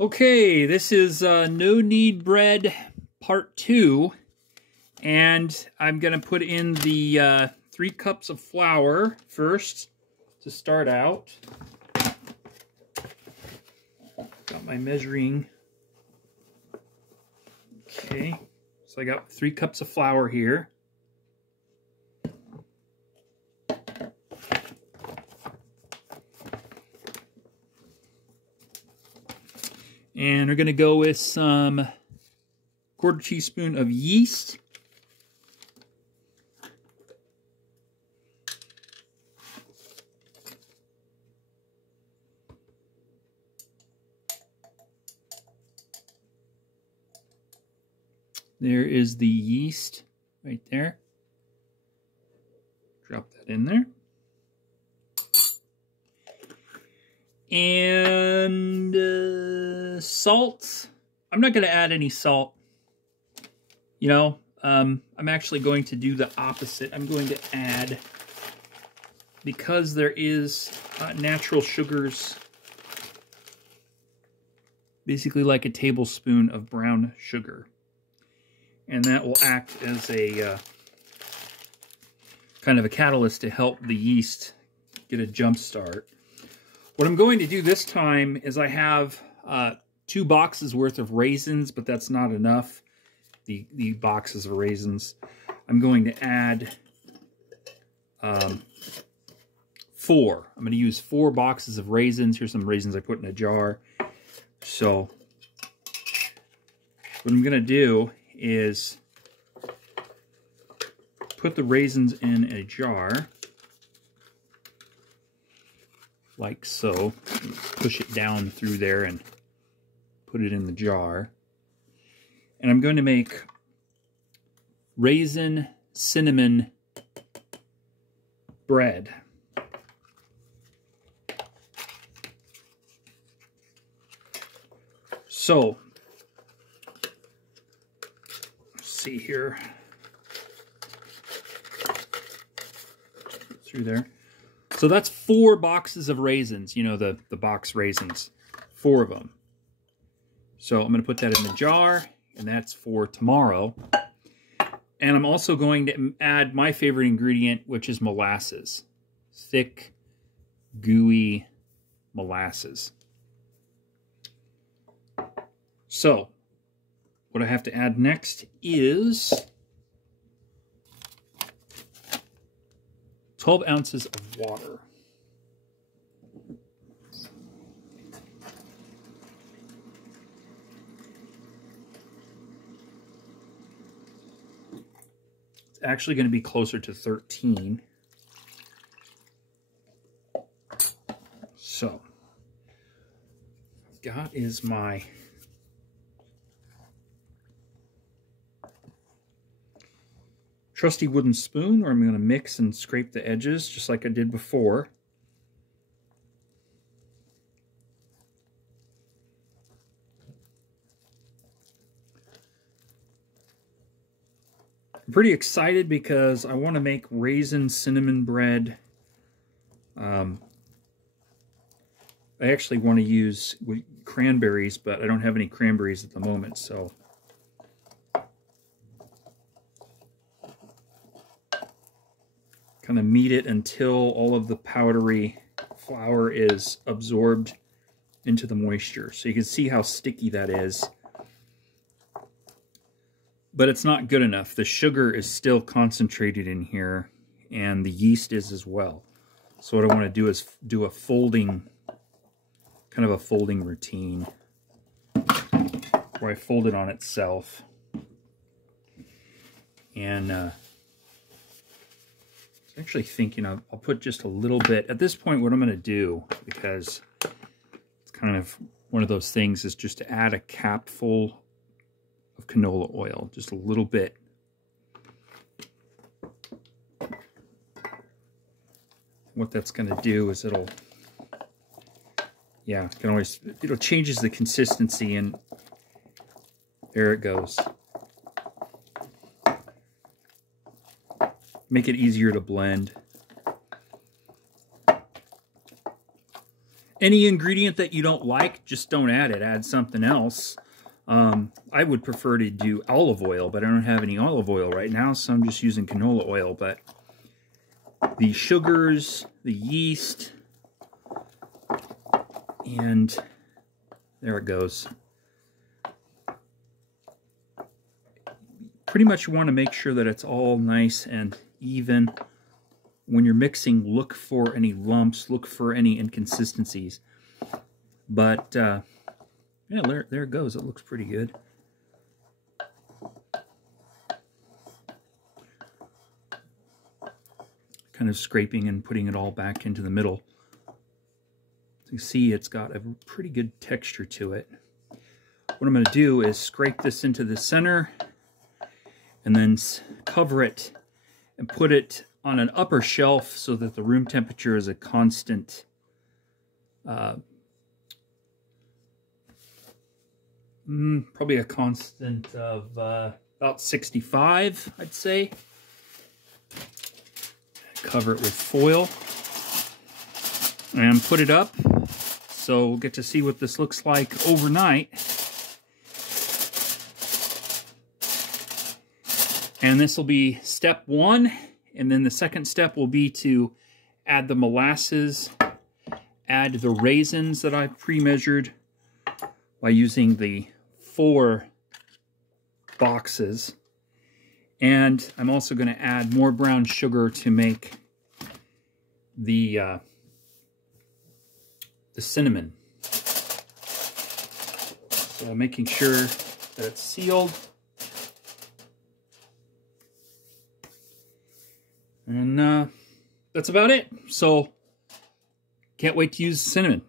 Okay, this is No Knead Bread Part 2, and I'm going to put in the 3 cups of flour first to start out. Got my measuring. Okay, so I got 3 cups of flour here. And we're going to go with some 1/4 teaspoon of yeast. There is the yeast right there. Drop that in there. And salt. I'm not going to add any salt. You know, I'm actually going to do the opposite. I'm going to add, because there is natural sugars, basically like a tablespoon of brown sugar. And that will act as a kind of a catalyst to help the yeast get a jump start. What I'm going to do this time is I have 2 boxes worth of raisins, but that's not enough. The boxes of raisins. I'm going to add 4. I'm going to use 4 boxes of raisins. Here's some raisins I put in a jar. So what I'm going to do is put the raisins in a jar, like so. Push it down through there and put it in the jar. And I'm going to make raisin cinnamon bread. So, let's see here. Through there. So that's 4 boxes of raisins, you know, the box raisins, 4 of them. So I'm going to put that in the jar, and that's for tomorrow. And I'm also going to add my favorite ingredient, which is molasses. Thick, gooey molasses. So what I have to add next is 12 ounces of water. It's actually going to be closer to 13. So, what I've got is my trusty wooden spoon, where I'm going to mix and scrape the edges just like I did before. I'm pretty excited because I want to make raisin cinnamon bread. I actually want to use cranberries, but I don't have any cranberries at the moment, so kind of knead it until all of the powdery flour is absorbed into the moisture. So you can see how sticky that is. But it's not good enough. The sugar is still concentrated in here, and the yeast is as well. So what I want to do is do a folding, kind of a folding routine, where I fold it on itself. And actually thinking I'll put just a little bit. At this point, what I'm going to do, because it's kind of one of those things, is just to add a capful of canola oil, just a little bit. What that's going to do is it'll changes the consistency, and there it goes. Make it easier to blend. Any ingredient that you don't like, just don't add it. Add something else. I would prefer to do olive oil, but I don't have any olive oil right now, so I'm just using canola oil. But the sugars, the yeast, and there it goes. Pretty much you want to make sure that it's all nice and even. When you're mixing, look for any lumps, look for any inconsistencies. But, yeah, there it goes. It looks pretty good. Kind of scraping and putting it all back into the middle. So you see it's got a pretty good texture to it. What I'm going to do is scrape this into the center and then cover it and put it on an upper shelf so that the room temperature is a constant probably a constant of about 65, I'd say. Cover it with foil and put it up so we'll get to see what this looks like overnight. And this will be step 1. And then the second step will be to add the molasses, add the raisins that I've pre-measured by using the 4 boxes. And I'm also going to add more brown sugar to make the cinnamon. So making sure that it's sealed. And that's about it. So, can't wait to use cinnamon.